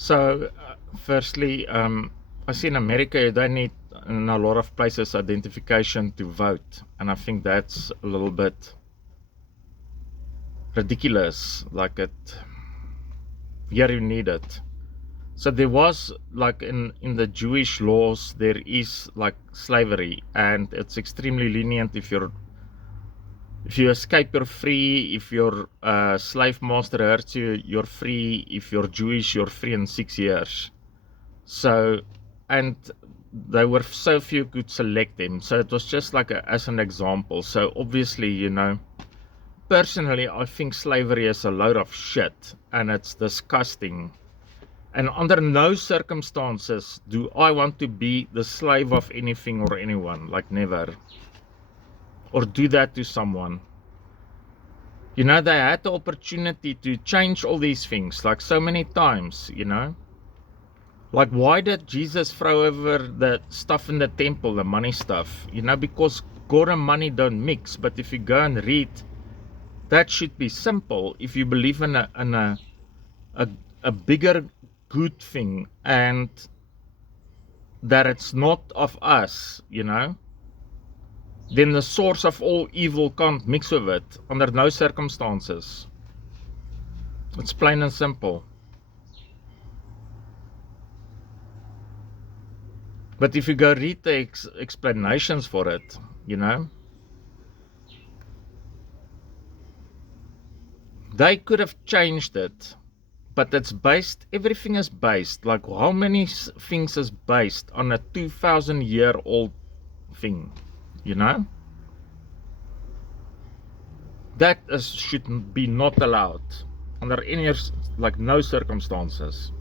So, firstly, I see in America you don't need in a lot of places identification to vote, and I think that's a little bit ridiculous. Like here you need it. So there was like in the Jewish laws there is like slavery, and it's extremely lenient. If you escape, you're free. If your slave master hurts you, you're free. If you're Jewish, you're free in 6 years. So, and there were so few could select them. So it was just like as an example. So obviously, personally, I think slavery is a load of shit and it's disgusting. And under no circumstances do I want to be the slave of anything or anyone, like never. Or do that to someone. They had the opportunity to change all these things, like so many times, Like, why did Jesus throw over the stuff in the temple, the money stuff? Because God and money don't mix. But if you go and read, that should be simple. If you believe in a bigger good thing, and that it's not of us, then the source of all evil can't mix with it under no circumstances. It's plain and simple. But if you go read the explanations for it, they could have changed it. But everything is based, like how many things is based on a 2,000-year-old thing, That should be not allowed under any, like no circumstances.